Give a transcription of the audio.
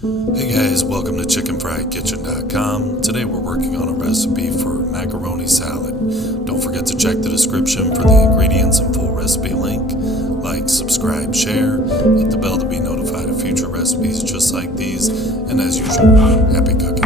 Hey guys, welcome to chickenfrykitchen.com. Today we're working on a recipe for macaroni salad. Don't forget to check the description for the ingredients and full recipe link. Like, subscribe, share, hit the bell to be notified of future recipes just like these, and as usual, happy cooking.